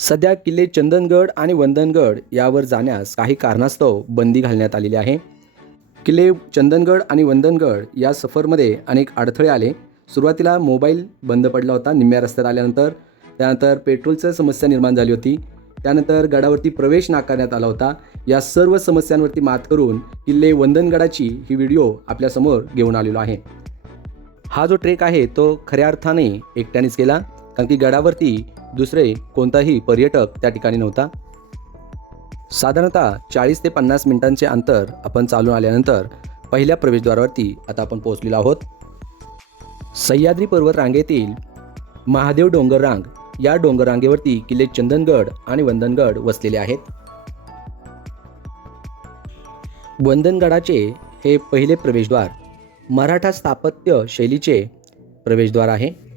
सध्या किल्ले चंदनगड आणि वंदनगड यावर जाण्यास काही कारणास्तव बंदी घालण्यात आलेली आहे. किल्ले चंदनगड आणि वंदनगड या सफरमध्ये अनेक अडथळे आले. सुरुवातीला मोबाईल बंद पडला होता निम्म्या रस्त्यात आल्यानंतर. त्यानंतर पेट्रोलची समस्या निर्माण झाली होती. त्यानंतर गडावरती प्रवेश नाकारण्यात आला होता. या सर्व समस्यांवरती मात करून किल्ले वंदनगडाची ही व्हिडिओ आपल्यासमोर घेऊन आलेलो आहे. हा जो ट्रेक आहे तो खऱ्या अर्थाने एकट्यानेच केला, कारण की गडावरती दुसरे कोणताही पर्यटक त्या ठिकाणी नव्हता. साधारणतः 40 ते 50 मिनिटांचे अंतर आपण चालून आल्यानंतर पहिल्या प्रवेशद्वारावरती आता आपण पोहोचलेलो आहोत. सह्याद्री पर्वत रांगेतील महादेव डोंगररांग या डोंगररांगेवरती किल्ले चंदनगड आणि वंदनगड वसलेले आहेत. वंदनगडाचे हे पहिले प्रवेशद्वार मराठा स्थापत्य शैलीचे प्रवेशद्वार आहे.